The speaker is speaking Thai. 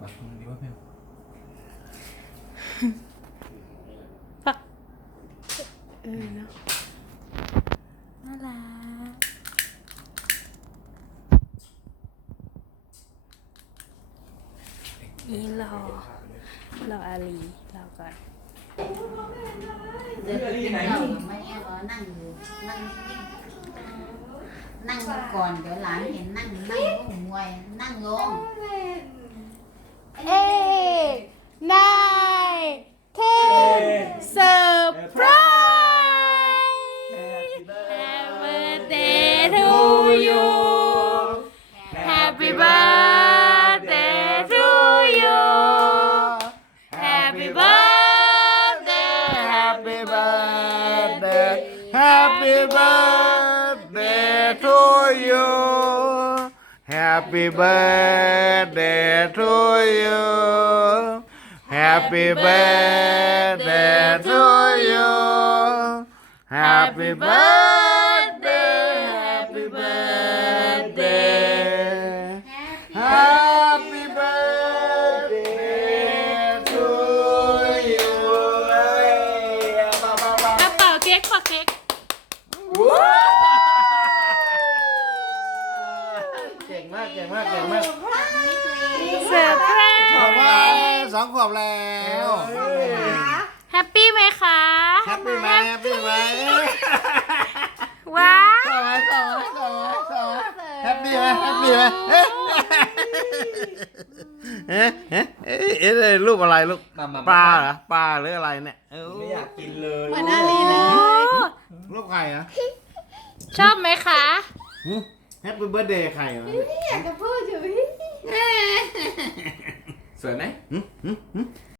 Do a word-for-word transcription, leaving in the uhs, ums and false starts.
มาตรงนี้ว่าแมวเออเนาะน่ารักนี่รอรออาลีรอก่อนเดินไปกินเหล้าไม่แอบนั่งอยู่นั่งนั่งก่อนเดี๋ยวหลานเห็นนั่งนั่งก็มวยนั่งลงเอ๊นายเทนเซอร์ไพรส์ Happy birthday to you Happy birthday to you Happy birthday Happy birthday Happy birthday to you Happy birthday to you Happy birthday to you Happy birthday Happy birthday Happy birthday to you อ่ะเป่าเค้กเป่าเค้กเก่งมากเก่งมากเก่งมากเซอร์ไพรขอบคุณส์สองขวบแล้วแฮปปี้ไหมคะแฮปปี้ไหมแฮปปี้ไหมว้าวสองไหมสองไหมสองไหมสองไหมแฮปปี้ไหมแฮปปี้ไหมเอ๊ะเอ๊ะเอ๊ะเอ๊ะเอ๊ะรูปอะไรลูกมามาปลาเหรอปลาหรืออะไรเนี่ยเอ้าไม่อยากกินเลยเหมือนอาลีเลยรูปใครอ่ะชอบไหมคะแฮปปี้เบิร์ดเดย์ใครอ่ะอยากจะพูดอยู่สวยไหมหึหึหึ